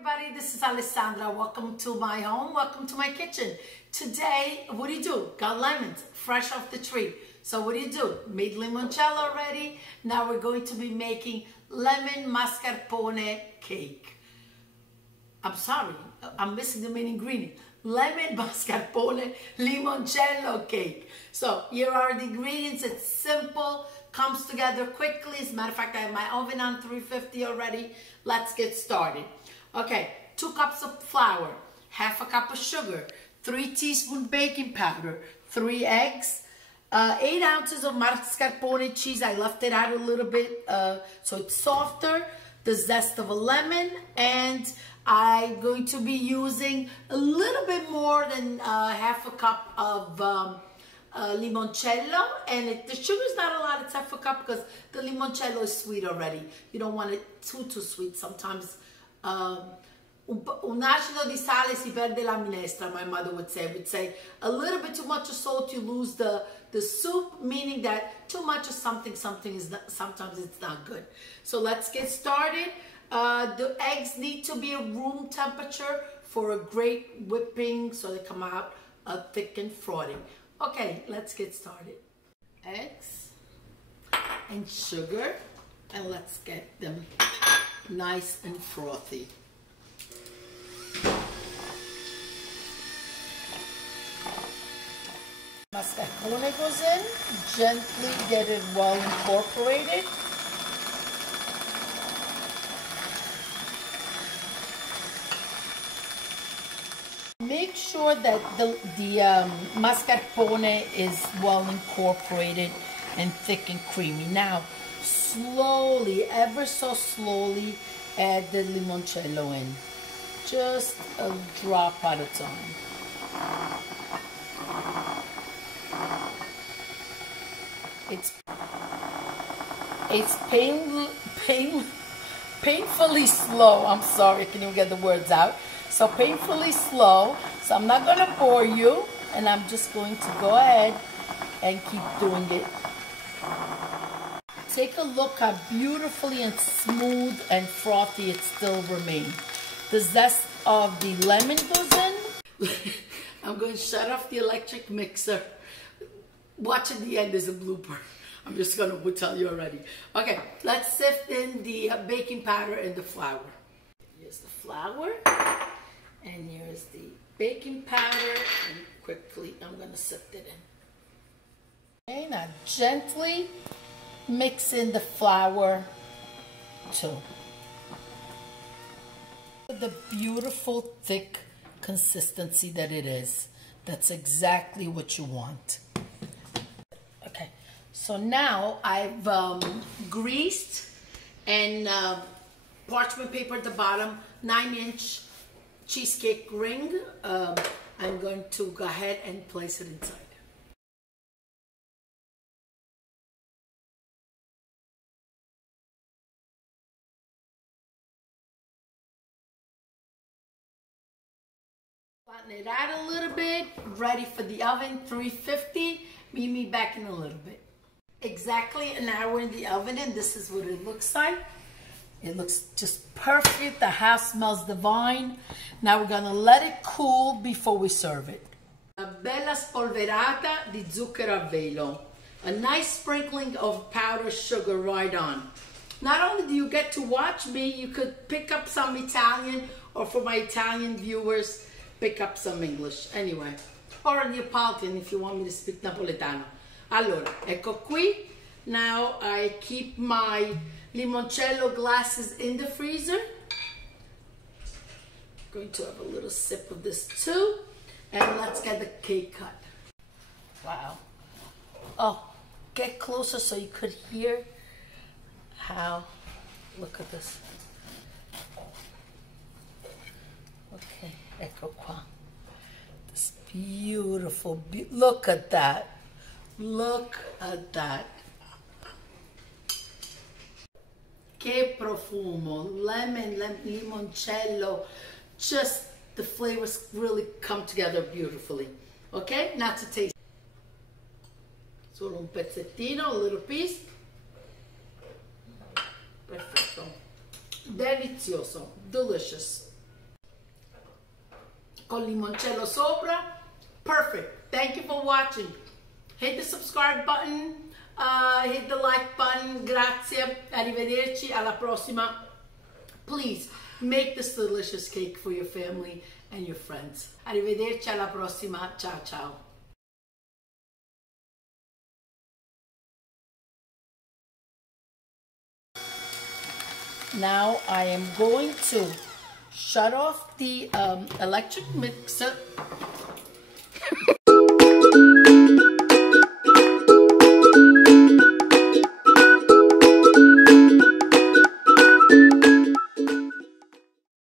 Everybody, this is Alessandra. Welcome to my home. Welcome to my kitchen. Today, what do? Got lemons fresh off the tree. So what do? Made limoncello already. Now we're going to be making lemon mascarpone cake. I'm sorry, I'm missing the main ingredient. Lemon mascarpone limoncello cake. So here are the ingredients. It's simple, comes together quickly. As a matter of fact, I have my oven on 350 already. Let's get started. Okay, 2 cups of flour, half a cup of sugar, 3 teaspoons baking powder, 3 eggs, 8 ounces of mascarpone cheese. I left it out a little bit so it's softer, the zest of a lemon, and I'm going to be using a little bit more than half a cup of limoncello, and the sugar is not a lot, it's half a cup because the limoncello is sweet already. You don't want it too sweet. Sometimes un acido di sale si perde la minestra, my mother would say a little bit too much of salt, you lose the soup, meaning that too much of something is not, sometimes it's not good. So let's get started. The eggs need to be at room temperature for a great whipping so they come out thick and frothy. Okay, let's get started. Eggs and sugar, and let's get them nice and frothy. Mascarpone goes in, gently get it well incorporated. Make sure that the mascarpone is well incorporated and thick and creamy. Now, slowly, ever so slowly, add the limoncello in. Just a drop at a time. It's painfully slow. I'm sorry, I can't even get the words out. So painfully slow. So I'm not going to bore you, and I'm just going to go ahead and keep doing it. Take a look how beautifully and smooth and frothy it still remains. The zest of the lemon goes in. I'm going to shut off the electric mixer. Watch at the end, there's a blooper. I'm just going to tell you already. Okay, let's sift in the baking powder and the flour. Here's the flour, and here's the baking powder, and quickly I'm going to sift it in. Okay, now gently mix in the flour too. The beautiful thick consistency that it is. That's exactly what you want. Okay, so now I've greased and parchment paper at the bottom, 9-inch cheesecake ring. I'm going to go ahead and place it inside. Flatten it out a little bit, ready for the oven, 350. Meet me back in a little bit. Exactly an hour in the oven, and this is what it looks like. It looks just perfect. The house smells divine. Now we're gonna let it cool before we serve it. Una bella spolverata di zucchero a velo. A nice sprinkling of powdered sugar right on. Not only do you get to watch me, you could pick up some Italian, or for my Italian viewers, pick up some English. Anyway, or Neapolitan if you want me to speak Napoletano. Allora, ecco qui. Now I keep my limoncello glasses in the freezer. Going to have a little sip of this too. And let's get the cake cut. Wow. Oh, get closer so you could hear how. Look at this. Okay, ecco qua. This beautiful, look at that. Look at that. Che profumo, lemon, limoncello, just the flavors really come together beautifully. Okay, now to taste. Solo un pezzettino, a little piece. Perfetto. Delizioso, delicious. con limoncello sopra. Perfect. Thank you for watching. Hit the subscribe button, hit the like button. Grazie. Arrivederci. Alla prossima. Please make this delicious cake for your family and your friends. Arrivederci. Alla prossima. Ciao, ciao. Now I am going to shut off the electric mixer